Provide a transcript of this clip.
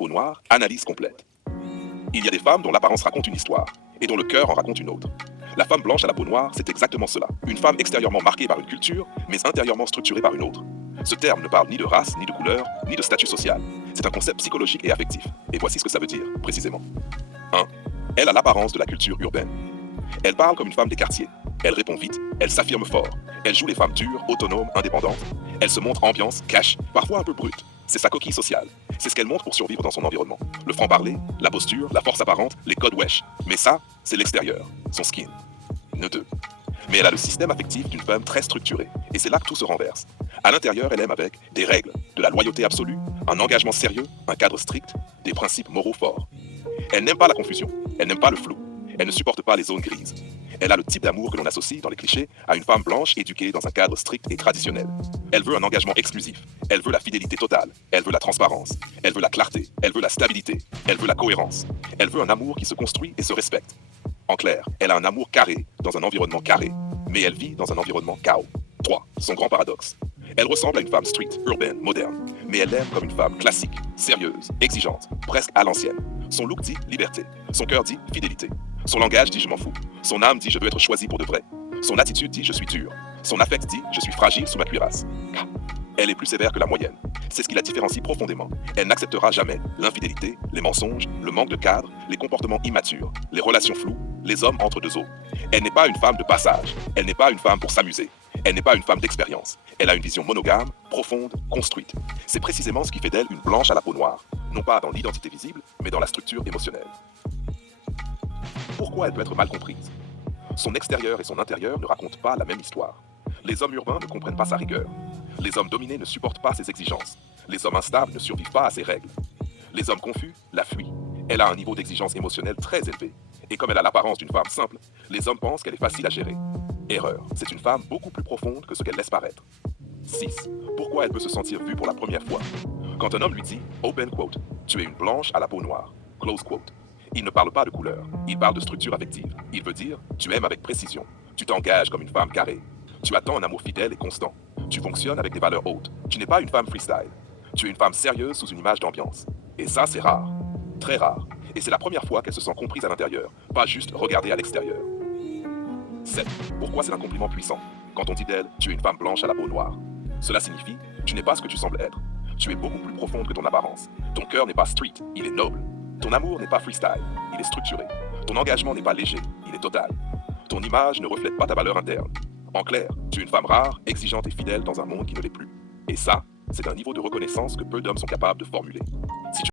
peau noire, analyse complète. Il y a des femmes dont l'apparence raconte une histoire et dont le cœur en raconte une autre. La femme blanche à la peau noire, c'est exactement cela. Une femme extérieurement marquée par une culture, mais intérieurement structurée par une autre. Ce terme ne parle ni de race, ni de couleur, ni de statut social. C'est un concept psychologique et affectif. Et voici ce que ça veut dire, précisément. 1. Elle a l'apparence de la culture urbaine. Elle parle comme une femme des quartiers. Elle répond vite, elle s'affirme fort. Elle joue les femmes dures, autonomes, indépendantes. Elle se montre ambiance, cash, parfois un peu brute. C'est sa coquille sociale. C'est ce qu'elle montre pour survivre dans son environnement. Le franc-parler, la posture, la force apparente, les codes wesh. Mais ça, c'est l'extérieur, son skin. Ne deux. Mais elle a le système affectif d'une femme très structurée. Et c'est là que tout se renverse. À l'intérieur, elle aime avec des règles, de la loyauté absolue, un engagement sérieux, un cadre strict, des principes moraux forts. Elle n'aime pas la confusion, elle n'aime pas le flou, elle ne supporte pas les zones grises. Elle a le type d'amour que l'on associe, dans les clichés, à une femme blanche éduquée dans un cadre strict et traditionnel. Elle veut un engagement exclusif, elle veut la fidélité totale, elle veut la transparence, elle veut la clarté, elle veut la stabilité, elle veut la cohérence. Elle veut un amour qui se construit et se respecte. En clair, elle a un amour carré dans un environnement carré, mais elle vit dans un environnement chaos. 3. Son grand paradoxe. Elle ressemble à une femme street, urbaine, moderne, mais elle l'aime comme une femme classique, sérieuse, exigeante, presque à l'ancienne. Son look dit liberté, son cœur dit fidélité. Son langage dit je m'en fous, son âme dit je veux être choisi pour de vrai. Son attitude dit je suis dur, son affect dit je suis fragile sous ma cuirasse. Elle est plus sévère que la moyenne. C'est ce qui la différencie profondément. Elle n'acceptera jamais l'infidélité, les mensonges, le manque de cadre, les comportements immatures, les relations floues, les hommes entre deux eaux. Elle n'est pas une femme de passage, elle n'est pas une femme pour s'amuser. Elle n'est pas une femme d'expérience. Elle a une vision monogame, profonde, construite. C'est précisément ce qui fait d'elle une blanche à la peau noire. Non pas dans l'identité visible, mais dans la structure émotionnelle. Pourquoi elle peut être mal comprise? Son extérieur et son intérieur ne racontent pas la même histoire. Les hommes urbains ne comprennent pas sa rigueur. Les hommes dominés ne supportent pas ses exigences. Les hommes instables ne survivent pas à ses règles. Les hommes confus la fuient. Elle a un niveau d'exigence émotionnelle très élevé. Et comme elle a l'apparence d'une femme simple, les hommes pensent qu'elle est facile à gérer. Erreur, c'est une femme beaucoup plus profonde que ce qu'elle laisse paraître. 6. Pourquoi elle peut se sentir vue pour la première fois? Quand un homme lui dit, open quote, tu es une blanche à la peau noire, close quote, il ne parle pas de couleur, il parle de structure affective. Il veut dire, tu aimes avec précision, tu t'engages comme une femme carrée, tu attends un amour fidèle et constant, tu fonctionnes avec des valeurs hautes, tu n'es pas une femme freestyle, tu es une femme sérieuse sous une image d'ambiance. Et ça, c'est rare, très rare. Et c'est la première fois qu'elle se sent comprise à l'intérieur, pas juste regardée à l'extérieur. 7. Pourquoi c'est un compliment puissant? Quand on dit d'elle, tu es une femme blanche à la peau noire. Cela signifie, tu n'es pas ce que tu sembles être. Tu es beaucoup plus profonde que ton apparence. Ton cœur n'est pas street, il est noble. Ton amour n'est pas freestyle, il est structuré. Ton engagement n'est pas léger, il est total. Ton image ne reflète pas ta valeur interne. En clair, tu es une femme rare, exigeante et fidèle dans un monde qui ne l'est plus. Et ça, c'est un niveau de reconnaissance que peu d'hommes sont capables de formuler.